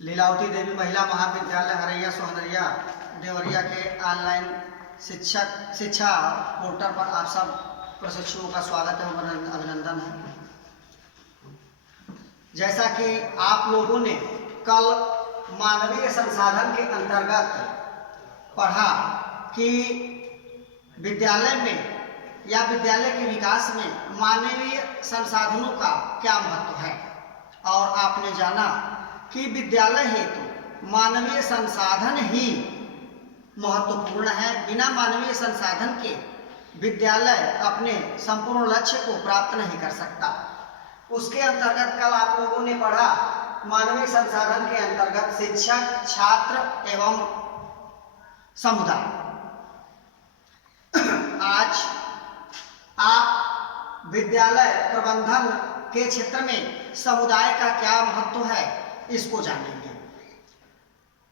लीलावती देवी महिला महाविद्यालय हरैया सोहनरिया देवरिया के ऑनलाइन शिक्षा पोर्टल पर आप सब प्रशिक्षुओं का स्वागत एवं अभिनंदन है। जैसा कि आप लोगों ने कल मानवीय संसाधन के अंतर्गत पढ़ा कि विद्यालय में या विद्यालय के विकास में मानवीय संसाधनों का क्या महत्व है, और आपने जाना कि विद्यालय हेतु मानवीय संसाधन ही महत्वपूर्ण है। बिना मानवीय संसाधन के विद्यालय अपने संपूर्ण लक्ष्य को प्राप्त नहीं कर सकता। उसके अंतर्गत कल आप लोगों ने पढ़ा मानवीय संसाधन के अंतर्गत शिक्षक, छात्र एवं समुदाय। आज आप विद्यालय प्रबंधन के क्षेत्र में समुदाय का क्या महत्व है इसको जानेंगे।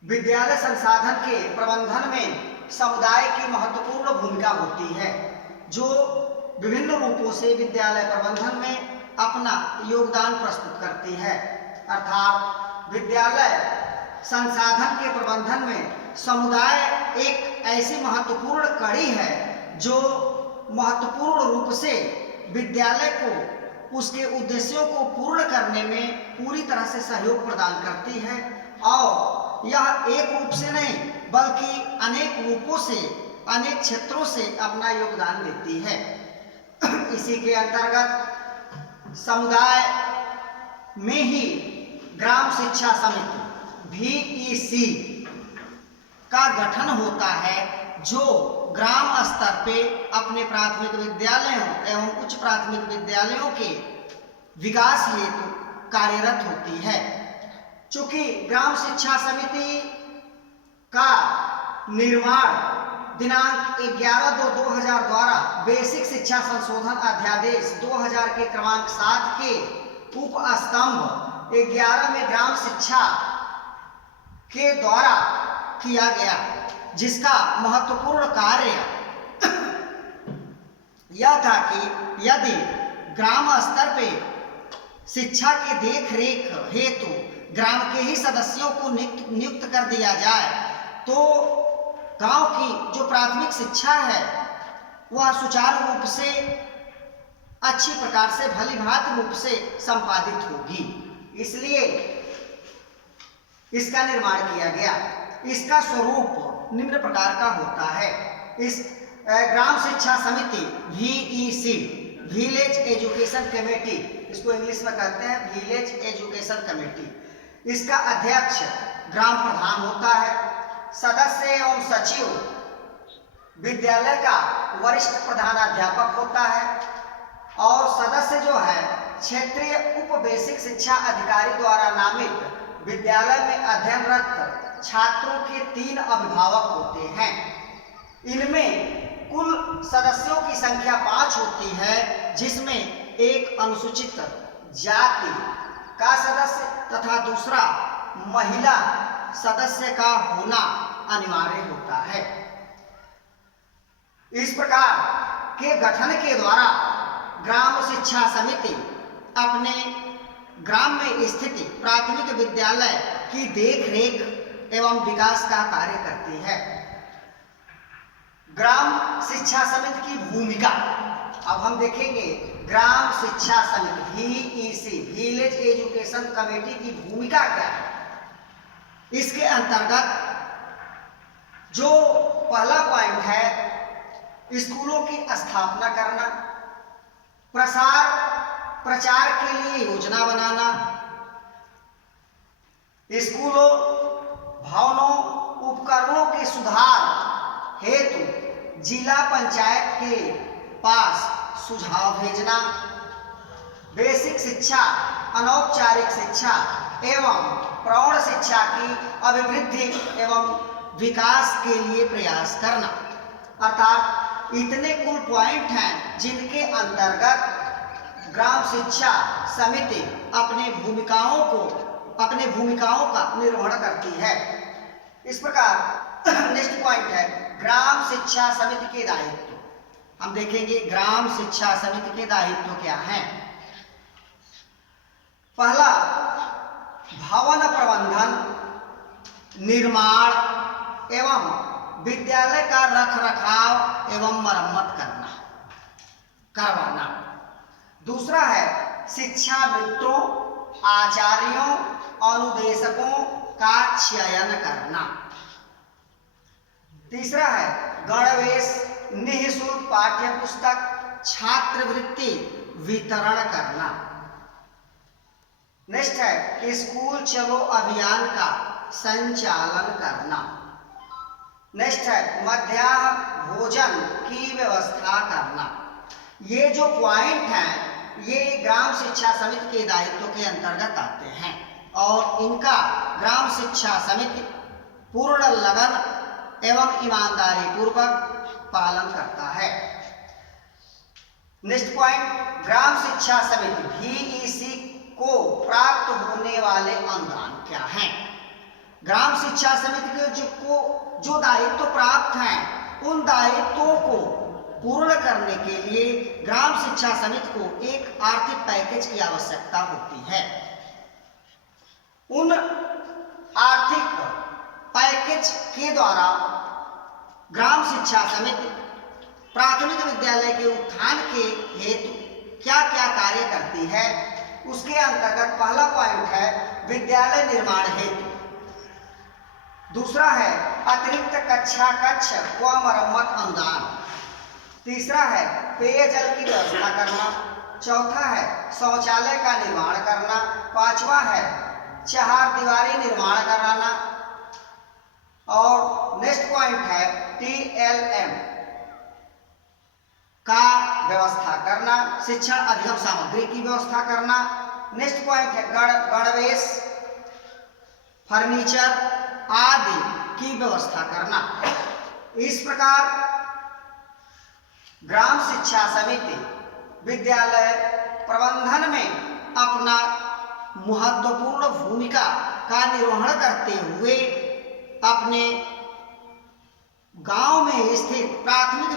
विद्यालय संसाधन के प्रबंधन में समुदाय की महत्वपूर्ण भूमिका होती है, जो विभिन्न रूपों से विद्यालय प्रबंधन में अपना योगदान प्रस्तुत करती है। अर्थात विद्यालय संसाधन के प्रबंधन में समुदाय एक ऐसी महत्वपूर्ण कड़ी है जो महत्वपूर्ण रूप से विद्यालय को उसके उद्देश्यों को पूर्ण करने में पूरी तरह से सहयोग प्रदान करती है, और यह एक रूप से नहीं बल्कि अनेक रूपों से, अनेक क्षेत्रों से अपना योगदान देती है। इसी के अंतर्गत समुदाय में ही ग्राम शिक्षा समिति VEC का गठन होता है, जो ग्राम स्तर पे अपने प्राथमिक विद्यालयों एवं उच्च प्राथमिक विद्यालयों के विकास हेतु कार्यरत होती है। चूंकि ग्राम शिक्षा समिति का निर्माण दिनांक 11/2/2000 द्वारा बेसिक शिक्षा संशोधन अध्यादेश 2000 के क्रमांक 7 के उप स्तंभ 11 में ग्राम शिक्षा के द्वारा किया गया, जिसका महत्वपूर्ण कार्य यह था कि यदि ग्राम स्तर पे शिक्षा की देखरेख हेतु ग्राम के ही सदस्यों को नियुक्त कर दिया जाए तो गांव की जो प्राथमिक शिक्षा है वह सुचारू रूप से, अच्छी प्रकार से, भली भांति रूप से संपादित होगी। इसलिए इसका निर्माण किया गया। इसका स्वरूप निम्न प्रकार का होता है। इस ग्राम शिक्षा समिति VEC, विलेज एजुकेशन कमेटी, इसको इंग्लिश में कहते हैं विलेज एजुकेशन कमेटी, इसका अध्यक्ष ग्राम प्रधान होता है। सदस्य एवं सचिव विद्यालय का वरिष्ठ प्रधानाध्यापक होता है, और सदस्य जो है क्षेत्रीय उप बेसिक शिक्षा अधिकारी द्वारा नामित विद्यालय में अध्ययनरत छात्रों के 3 अभिभावक होते हैं। इनमें कुल सदस्यों की संख्या 5 होती है, जिसमें एक अनुसूचित जाति का सदस्य तथा दूसरा महिला सदस्य का होना अनिवार्य होता है। इस प्रकार के गठन के द्वारा ग्राम शिक्षा समिति अपने ग्राम में स्थित प्राथमिक विद्यालय की देखरेख एवं विकास का कार्य करती है। ग्राम शिक्षा समिति की भूमिका अब हम देखेंगे। ग्राम शिक्षा समिति VEC, विलेज एजुकेशन कमेटी की भूमिका क्या है। इसके अंतर्गत जो पहला पॉइंट है, स्कूलों की स्थापना करना, प्रचार के लिए योजना बनाना, स्कूलों, भवनों, उपकरणों के सुधार हेतु जिला पंचायत के पास सुझाव भेजना, बेसिक शिक्षा, अनौपचारिक शिक्षा एवं प्रौढ़ शिक्षा की अभिवृद्धि एवं विकास के लिए प्रयास करना। अर्थात इतने कुल पॉइंट हैं जिनके अंतर्गत ग्राम शिक्षा समिति अपनी भूमिकाओं का निर्वहन करती है। इस प्रकार नेक्स्ट पॉइंट है ग्राम शिक्षा समिति के दायित्व। हम देखेंगे ग्राम शिक्षा समिति के दायित्व क्या हैं। पहला, भवन प्रबंधन निर्माण एवं विद्यालय का रख रखाव एवं मरम्मत करवाना। दूसरा है शिक्षा मित्रों, आचार्यों, अनुदेशकों का चयन करना। तीसरा है गणवेश, निःशुल्क पाठ्य पुस्तक, छात्रवृत्ति वितरण करना। नेक्स्ट है स्कूल चलो अभियान का संचालन करना। नेक्स्ट है मध्याह्न भोजन की व्यवस्था करना। ये जो पॉइंट हैं ये ग्राम शिक्षा समिति के दायित्व के अंतर्गत आते हैं और इनका ग्राम शिक्षा समिति पूर्ण लगन एवं ईमानदारी पूर्वक पालन करता है। नेक्स्ट पॉइंट, ग्राम शिक्षा समिति VEC को प्राप्त होने वाले अनुदान क्या हैं? ग्राम शिक्षा समिति को जो दायित्व प्राप्त हैं उन दायित्वों को पूर्ण करने के लिए ग्राम शिक्षा समिति को एक आर्थिक पैकेज की आवश्यकता होती है। उन आर्थिक पैकेज के द्वारा ग्राम शिक्षा समिति प्राथमिक विद्यालय के उत्थान के हेतु क्या क्या कार्य करती है, उसके अंतर्गत पहला पॉइंट है विद्यालय निर्माण हेतु। दूसरा है अतिरिक्त कक्षा कक्ष व मरम्मत अनुदान। तीसरा है पेयजल की व्यवस्था करना। चौथा है शौचालय का निर्माण करना। पांचवा है चहारदीवारी निर्माण कराना। और नेक्स्ट पॉइंट है TLM का व्यवस्था करना, शिक्षण अधिगम सामग्री की व्यवस्था करना। नेक्स्ट पॉइंट है गणवेश, फर्नीचर आदि की व्यवस्था करना। इस प्रकार ग्राम शिक्षा समिति विद्यालय प्रबंधन में अपना महत्वपूर्ण भूमिका का निर्वहन करते हुए अपने गांव में स्थित प्राथमिक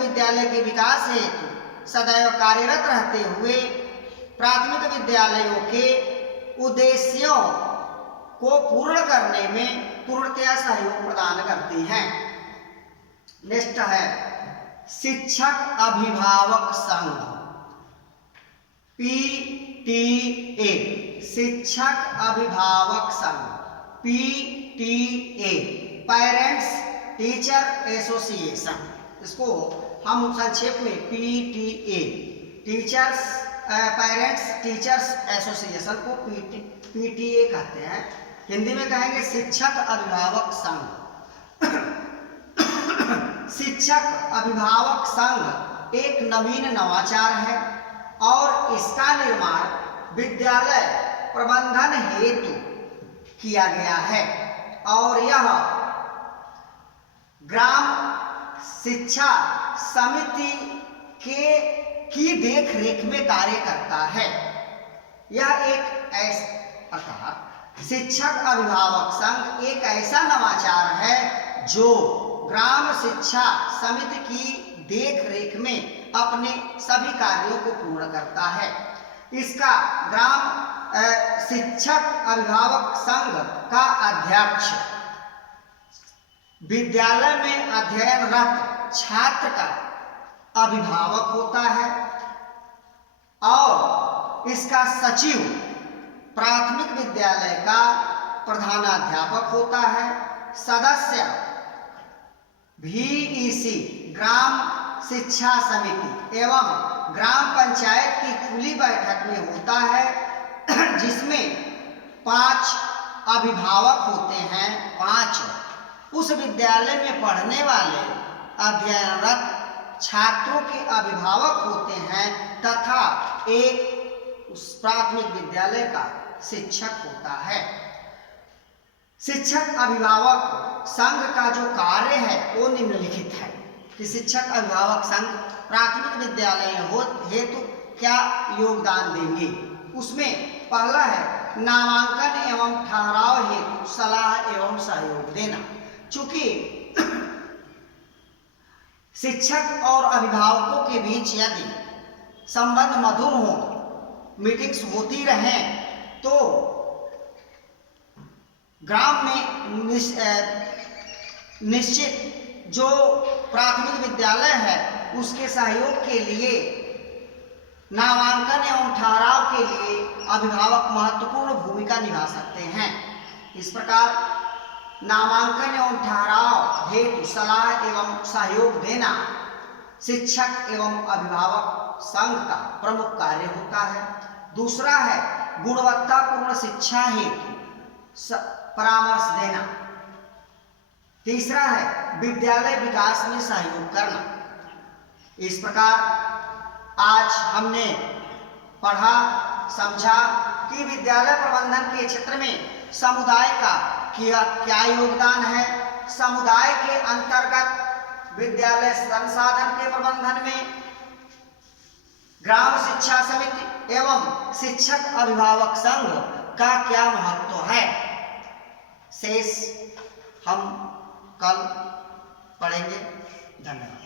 विद्यालय के विकास हेतु सदैव कार्यरत रहते हुए प्राथमिक विद्यालयों के उद्देश्यों को पूर्ण करने में पूर्णतया सहयोग प्रदान करती हैं। नेक्स्ट है शिक्षक अभिभावक संघ PTA, शिक्षक अभिभावक संघ PTA, पेरेंट्स टीचर एसोसिएशन। इसको हम संक्षेप में PTA, teachers parents teachers association को PTA कहते हैं। हिंदी में कहेंगे शिक्षक अभिभावक संघ। शिक्षक अभिभावक संघ एक नवीन नवाचार है और इसका निर्माण विद्यालय प्रबंधन हेतु किया गया है और यह ग्राम शिक्षा समिति की देख रेख में कार्य करता है। यह एक अर्थात शिक्षक अभिभावक संघ एक ऐसा नवाचार है जो ग्राम शिक्षा समिति की देख रेख में अपने सभी कार्यों को पूर्ण करता है। इसका ग्राम शिक्षक अभिभावक संघ का अध्यक्ष विद्यालय में अध्ययनरत छात्र का अभिभावक होता है और इसका सचिव प्राथमिक विद्यालय का प्रधानाध्यापक होता है। सदस्य VEC ग्राम शिक्षा समिति एवं ग्राम पंचायत की खुली बैठक में होता है जिसमें 5 अभिभावक होते हैं। 5 उस विद्यालय में पढ़ने वाले अध्ययनरत छात्रों के अभिभावक होते हैं तथा एक उस प्राथमिक विद्यालय का शिक्षक होता है। शिक्षक अभिभावक संघ का जो कार्य है वो निम्नलिखित है कि शिक्षक अभिभावक संघ प्राथमिक विद्यालय हेतु क्या योगदान देंगे। उसमें पहला है नामांकन एवं ठहराव हेतु सलाह एवं सहयोग देना। चूंकि शिक्षक और अभिभावकों के बीच यदि संबंध मधुर हो, मीटिंग्स होती रहें तो ग्राम में निश्चित जो प्राथमिक विद्यालय है उसके सहयोग के लिए नामांकन एवं ठहराव के लिए अभिभावक महत्वपूर्ण भूमिका निभा सकते हैं। इस प्रकार नामांकन एवं ठहराव हेतु सलाह एवं सहयोग देना शिक्षक एवं अभिभावक संघ का प्रमुख कार्य होता है। दूसरा है गुणवत्तापूर्ण शिक्षा हेतु परामर्श देना। तीसरा है विद्यालय विकास में सहयोग करना। इस प्रकार आज हमने पढ़ा समझा कि विद्यालय प्रबंधन के क्षेत्र में समुदाय का क्या योगदान है। समुदाय के अंतर्गत विद्यालय संसाधन के प्रबंधन में ग्राम शिक्षा समिति एवं शिक्षक अभिभावक संघ का क्या महत्व है, शेष हम कल पढ़ेंगे। धन्यवाद।